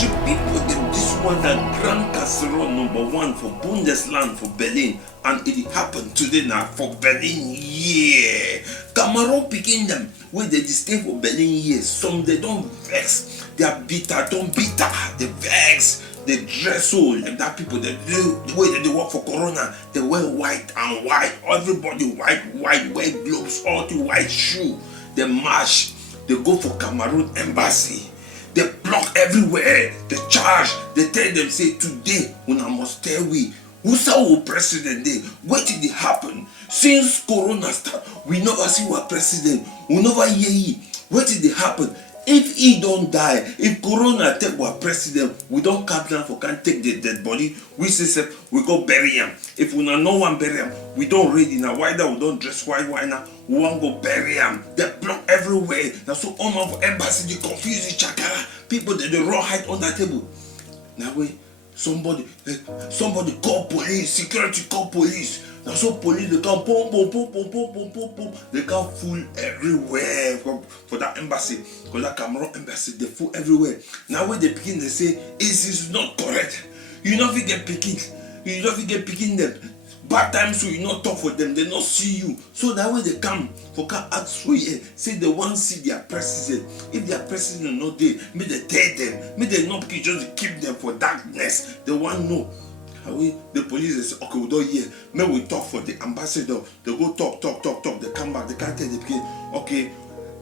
country people, this one that Grand Casserole #1 for Bundesland for Berlin, and it happened today now for Berlin. Yeah, Cameroon picking them where they stay for Berlin. Yeah, some they don't vex, they are bitter, don't bitter, they vex. They dress so like that people they do the way that they work for Corona, they wear white and white, everybody white, wear gloves, all the white shoe, they march, they go for Cameroon embassy. They block everywhere. They charge. They tell them, say, today, when I must stay away. Who's our president there? What did it happen? Since Corona started, we never see our president. We never hear him. What did it happen? If he don't die, if Corona take our president, we don't come down for can't take the dead body. We say, we go bury him. If we no one bury him, we don't read in a wider, we don't dress white now. We want go bury him. They block everywhere. That's so all of embassy, they confuse the chakara. People they raw height on that table. Now wait, somebody call police, security call police. Now so police they come boom. They come full everywhere for that embassy. Because that Cameroon embassy, they full everywhere. Now when they begin, they say, this is not correct. You not get picking. You not get picking them. Bad times so you not talk for them, they not see you. So that way they come for can ask for you. Say they want to see their president. If their president not there, may they tell them. May they not just keep them for darkness. They want to know. The police they say, okay, we don't hear. May we talk for the ambassador. They go talk. They come back. They can't tell the people. Okay,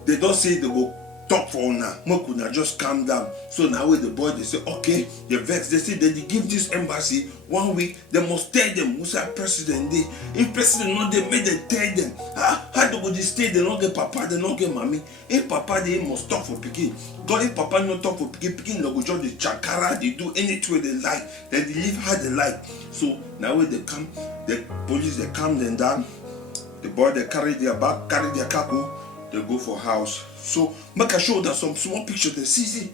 they don't say they go talk for now. Mokuna just calm down. So now with the boy they say, okay, they vex. They say that they give this embassy 1 week. They must tell them who's our president there. If president not there, may they tell them. How do they stay? They don't get papa, they don't get mommy. If papa they must talk for Pikin. God, if papa not talk for Pikin, they go just the chakara, they do anything they like. They live how they like. So now when they come, the police they calm them down. The boy they carry their bag, carry their cargo, they go for house. So make I show that some small picture they see.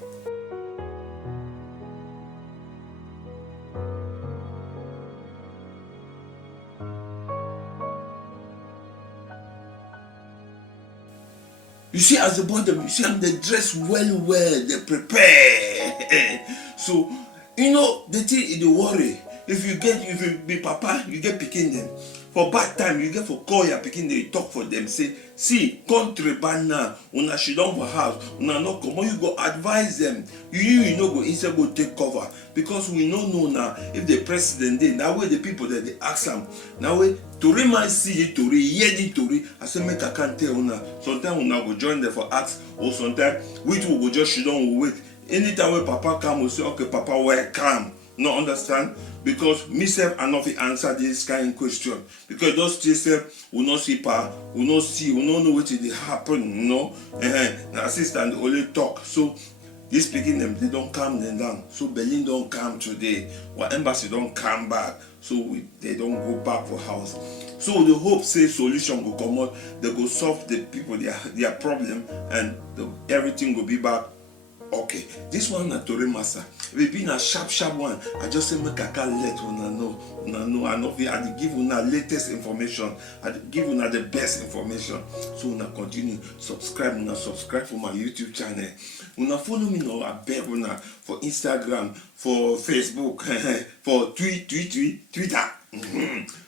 You see as the boy them, you see them they dress well, they prepare. So you know the thing is the worry. If you be papa, you get picking them. For bad time, you get for call your picking, they talk for them. Say, see, country ban now, una she down for house, una no come on, you go advise them. You know go instead go take cover. Because we no know now if the president dey, that way the people that they ask them, now way Tori might see it, Tori, hear the Tori. I say make I can't tell una. Sometimes una go join them for ask, or sometimes we two go just she down wait. Anytime when Papa come, we say, okay, Papa, where come? No understand? Because myself I not answer this kind of question. Because those things will not see power, will not see, will not know what will happen, you know. The assistant only talk. So this speaking them, they don't calm them down. So Berlin don't come today. Our embassy don't come back. So they don't go back for house. So the hope say solution will come out, they go solve the people their problem and everything will be back. Okay, this one na Tori Master. If it been a sharp one, I just say make I can let una know. I know I give una latest information. I give una the best information. So una continue subscribe for my YouTube channel. Una follow me now. I beg una for Instagram, for Facebook, for Twitter.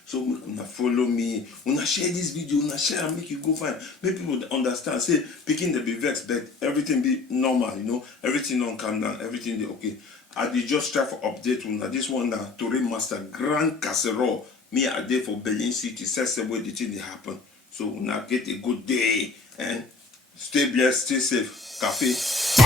So una follow me, una share this video, una share and make you go find. Make people understand. Say picking the be vexed, but everything be normal, you know. Everything don't calm down, everything be okay. I did just try for update una. This one na Tori Master Grand Casserole. Me I did for Berlin City. Says where the thing happen. So una get a good day and stay blessed, stay safe. Cafe.